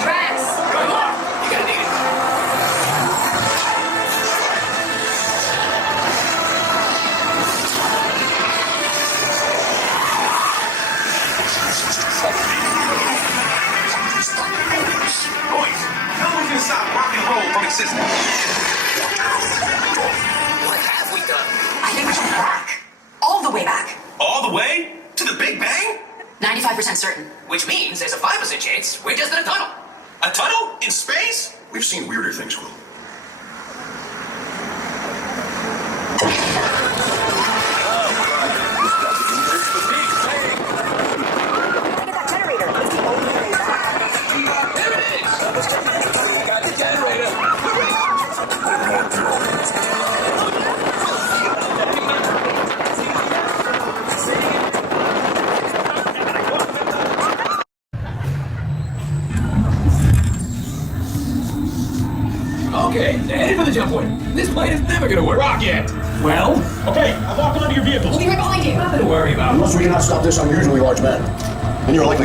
Tracks! Good luck. You're gonna need it. Boys, tell them to stop rock and roll from existing. What have we done? I think we should go back. All the way back. All the way to the Big Bang? 95% certain. Which means there's a 5% chance we're just in a tunnel. A tunnel? In space? We've seen weirder things, Will. Look at that generator. It's the only way back. There it is. I got the generator. Okay, headed for the jump point. This plane is never gonna work. Rocket! Well, Okay, I've locked onto your vehicles. We'll be right behind you. Nothing to worry about. Unless we cannot stop this unusually large man, then you're likely